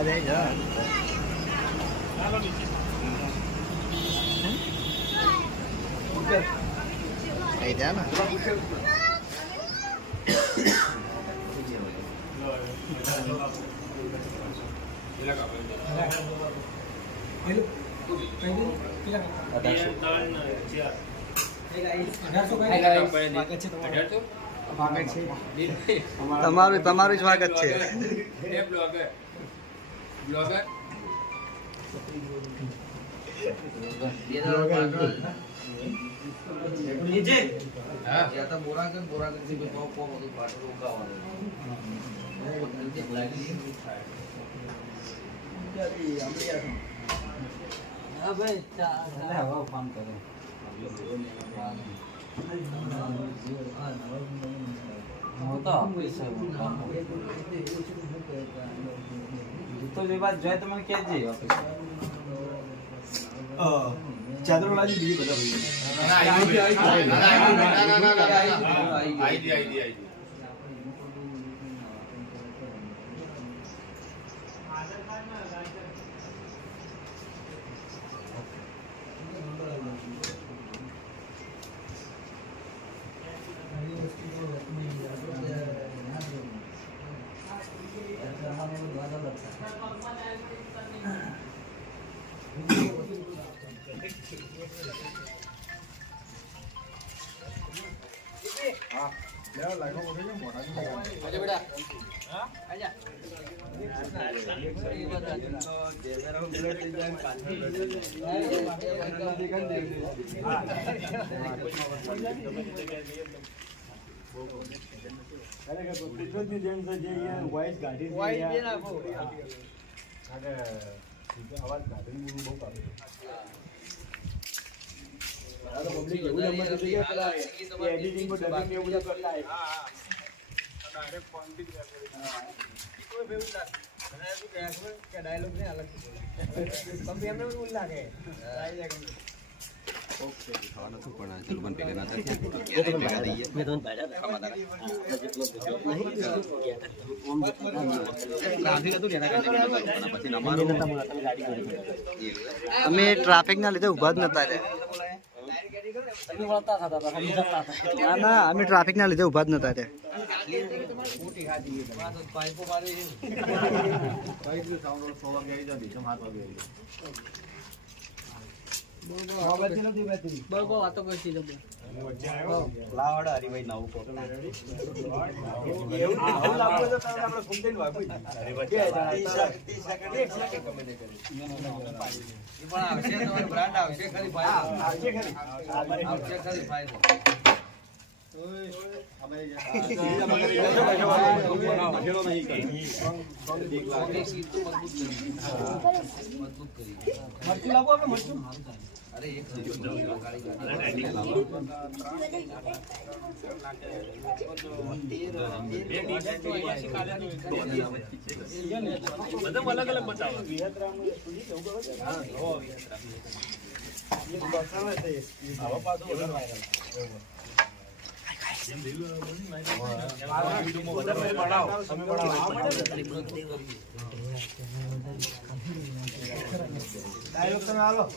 અરે જા आई जा ना તમારું સ્વાગત છે નીચે હા યા તો બોરાગર થી બહુ બહુ બધું પાટલું ઉગાવવાનું હા ભાઈ હવા ફોન કરો તો વિવાદ જોય તો મને કહેજે ચાદરો લાજી બીજી બધા डायलॉग नहीं अलग लागे ઓકે ખાવાનું શું પણ ચલો બન પેલા ના થાય ભેગા દઈએ મે તો ખાવાના અમે ટ્રાફિક ના લીધે ઉભા જ નતા રે ના અમે ટ્રાફિક ના લીધે ઉભા જ નતા રે વાતો કરતી લાવડા હરીભાઈ નવું કો બ્રાન્ડ આવશે ખરી ફાયદો અરે એક બધા અલગ અલગ બતાવો ડાયલોગ તમે આલો